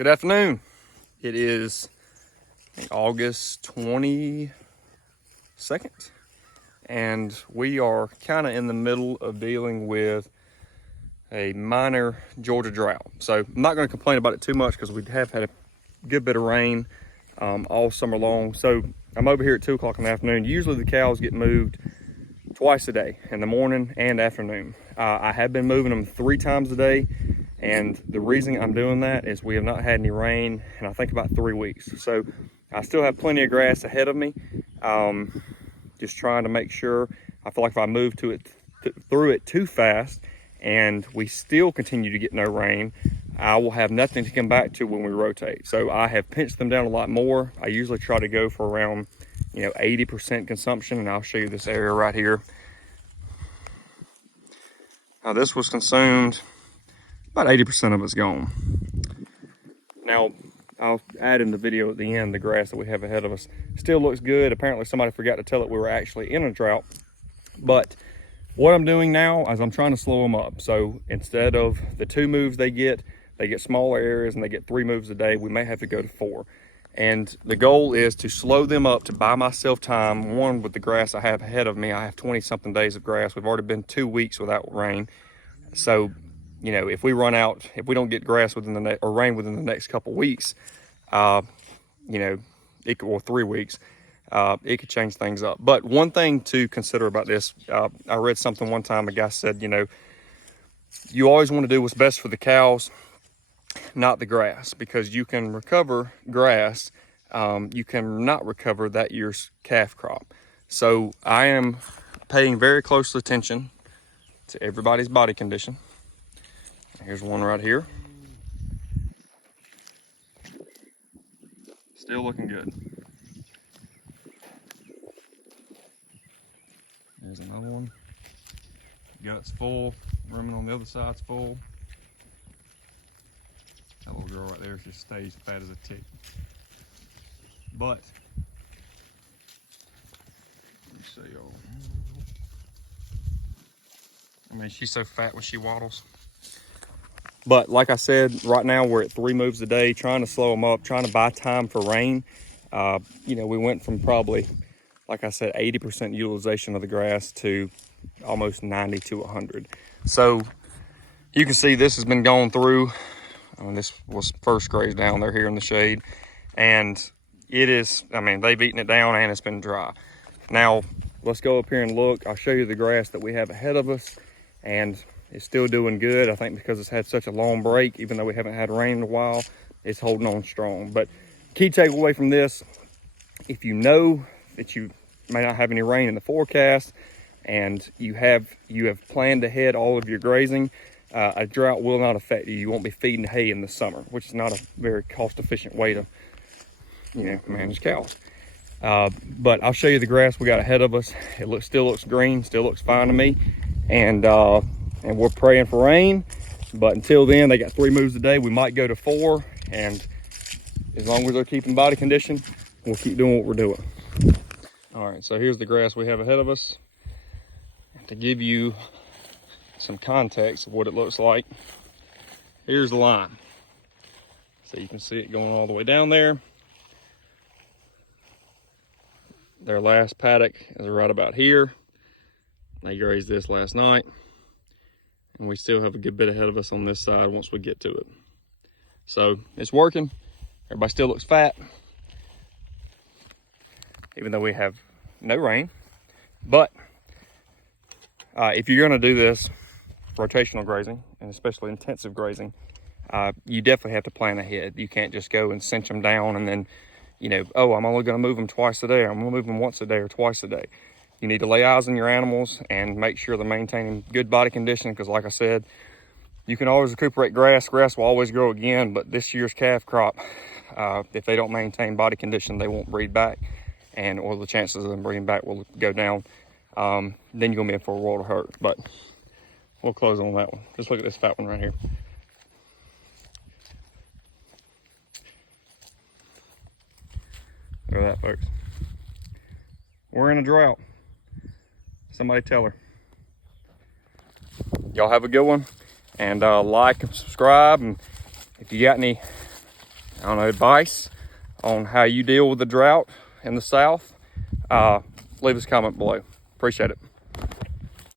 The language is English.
Good afternoon. It is August 22nd, and we are kind of in the middle of dealing with a minor Georgia drought. So I'm not going to complain about it too much because we have had a good bit of rain all summer long. So I'm over here at 2 o'clock in the afternoon. Usually the cows get moved twice a day, in the morning and afternoon. I have been moving them 3 times a day. And the reason I'm doing that is we have not had any rain in I think about 3 weeks. So I still have plenty of grass ahead of me. Just trying to make sure. I feel like if I move through it too fast and we still continue to get no rain, I will have nothing to come back to when we rotate. So I have pinched them down a lot more. I usually try to go for around 80% consumption, and I'll show you this area right here. Now this was consumed. About 80% of it's gone. Now, I'll add in the video at the end the grass that we have ahead of us. Still looks good. Apparently somebody forgot to tell it we were actually in a drought. But what I'm doing now is I'm trying to slow them up. So instead of the 2 moves they get smaller areas and they get 3 moves a day. We may have to go to 4. And the goal is to slow them up, to buy myself time. One, with the grass I have ahead of me, I have 20 something days of grass. We've already been 2 weeks without rain. So if we run out, if we don't get grass within or rain within the next couple weeks, or 3 weeks, it could change things up. But one thing to consider about this, I read something one time, a guy said, you always want to do what's best for the cows, not the grass, because you can recover grass, you can not recover that year's calf crop. So I am paying very close attention to everybody's body condition. Here's one right here. Still looking good. There's another one. Gut's full. Rumen on the other side's full. That little girl right there just stays fat as a tick. But, let me show y'all. I mean, she's so fat when she waddles. But like I said, right now we're at 3 moves a day, trying to slow them up, trying to buy time for rain. We went from probably, like I said, 80% utilization of the grass to almost 90 to 100. So you can see this has been going through. This was first grazed down there here in the shade. And it is, they've eaten it down and it's been dry. Now, let's go up here and look. I'll show you the grass that we have ahead of us. And it's still doing good. I think because it's had such a long break, even though we haven't had rain in a while, it's holding on strong. But key takeaway from this, if you know that you may not have any rain in the forecast and you have planned ahead all of your grazing, a drought will not affect you. You won't be feeding hay in the summer, which is not a very cost-efficient way to manage cows. But I'll show you the grass we got ahead of us. It still looks green, still looks fine to me. And we're praying for rain, but until then, they got 3 moves a day. We might go to 4, and as long as they're keeping body condition, we'll keep doing what we're doing. All right, so here's the grass we have ahead of us. To give you some context of what it looks like, here's the line. So you can see it going all the way down there. Their last paddock is right about here. They grazed this last night. And we still have a good bit ahead of us on this side once we get to it. So it's working. Everybody still looks fat, even though we have no rain. But if you're gonna do this rotational grazing, and especially intensive grazing, you definitely have to plan ahead. You can't just go and cinch them down and then, I'm only gonna move them twice a day. I'm gonna move them once a day or twice a day. You need to lay eyes on your animals and make sure they're maintaining good body condition, because like I said, you can always recuperate grass. Grass will always grow again, but this year's calf crop, if they don't maintain body condition, they won't breed back, or the chances of them breeding back will go down. Then you're gonna be in for a world of hurt. But we'll close on that one. Just look at this fat one right here. Look at that, folks. We're in a drought. Somebody tell her. Y'all have a good one, and like and subscribe, and if you got any I don't know, advice on how you deal with the drought in the South, leave us a comment below. Appreciate it.